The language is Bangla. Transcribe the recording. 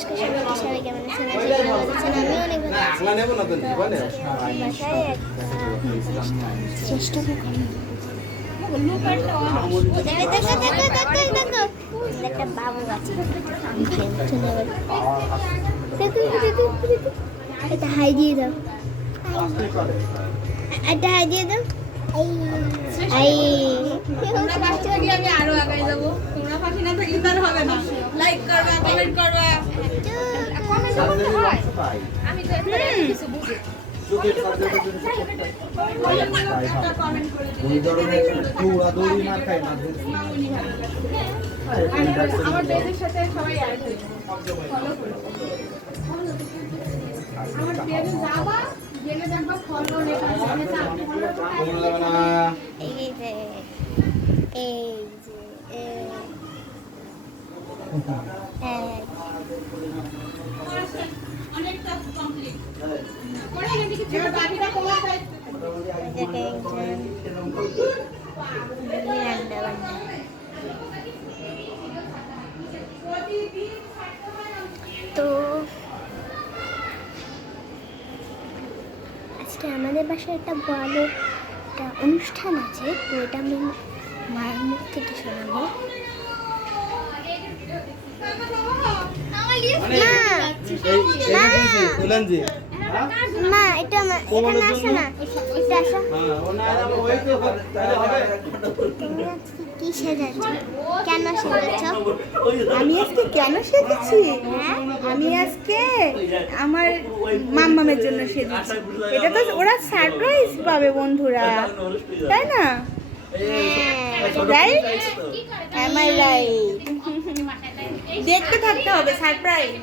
নমস্কার সবাই কেমন আছেন? আমিও অনেক ভালো আছি। বাসায় চেষ্টা দেখো একটা বাবু আছে, একটা হাই দিয়ে দাও, একটা হাই দিয়ে দাও। আমি আরো আগাই যাবো। তোমরা পাখি না থাকলে তার হবে না। লাইক করবা, কমেন্ট করবা। কমেন্ট করতে হয়। আমি তো কিছু বুঝি। আমার পেজের সাথে সবাই অ্যাড হয়ে ফলো করে। আমার পেজে যাবা, জেনে দেখবা ফলো লেখা অনেকটা কমপ্লিট করে এদিকে ছোট বাকিটা কোলা সাইড তো আজকে আমাদের বাসায় একটা বড় একটা অনুষ্ঠান আছে, তো এটা আমি মায়ের মুখ থেকে শোনাবো। মা এটা এখানে আসো না, এটা আসো। তুমি আজকে কি সেজেছ? কেন সেজেছ? আমি আজকে কেন সেজেছি? আমি আজকে আমার মাম্মামের জন্য সেজেছি। এটা তো ওরা সারপ্রাইজ পাবে বন্ধুরা, তাই না? রাইট? Am I right? দেখতে থাকতে হবে সারপ্রাইজ।